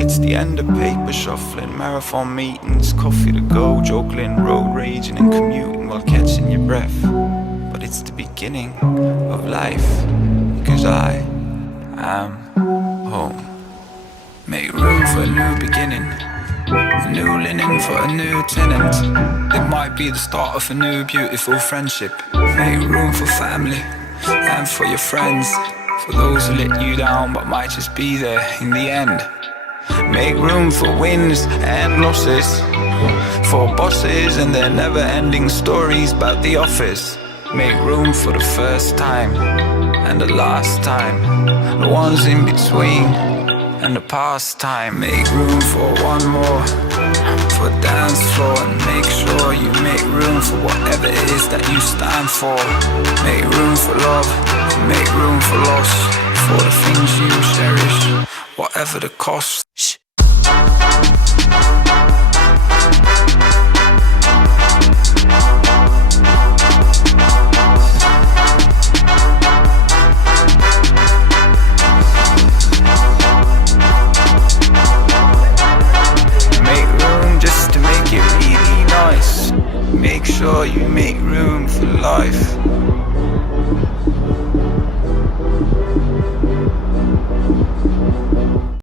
It's the end of paper shuffling, marathon meetings, coffee to go, juggling, road raging and commuting while catching your breath. But it's the beginning of life, cause I am home. Make room for a new beginning, a new linen for a new tenant. It might be the start of a new beautiful friendship. Make room for family and for your friends, for those who let you down but might just be there in the end. Make room for wins and losses, for bosses and their never-ending stories about the office. Make room for the first time and the last time, the ones in between and the past time. Make room for one more, for dance floor, and make sure you make room for whatever it is that you stand for. Make room for love, make room for loss, for the things you cherish, whatever the cost. Make sure you make room for life.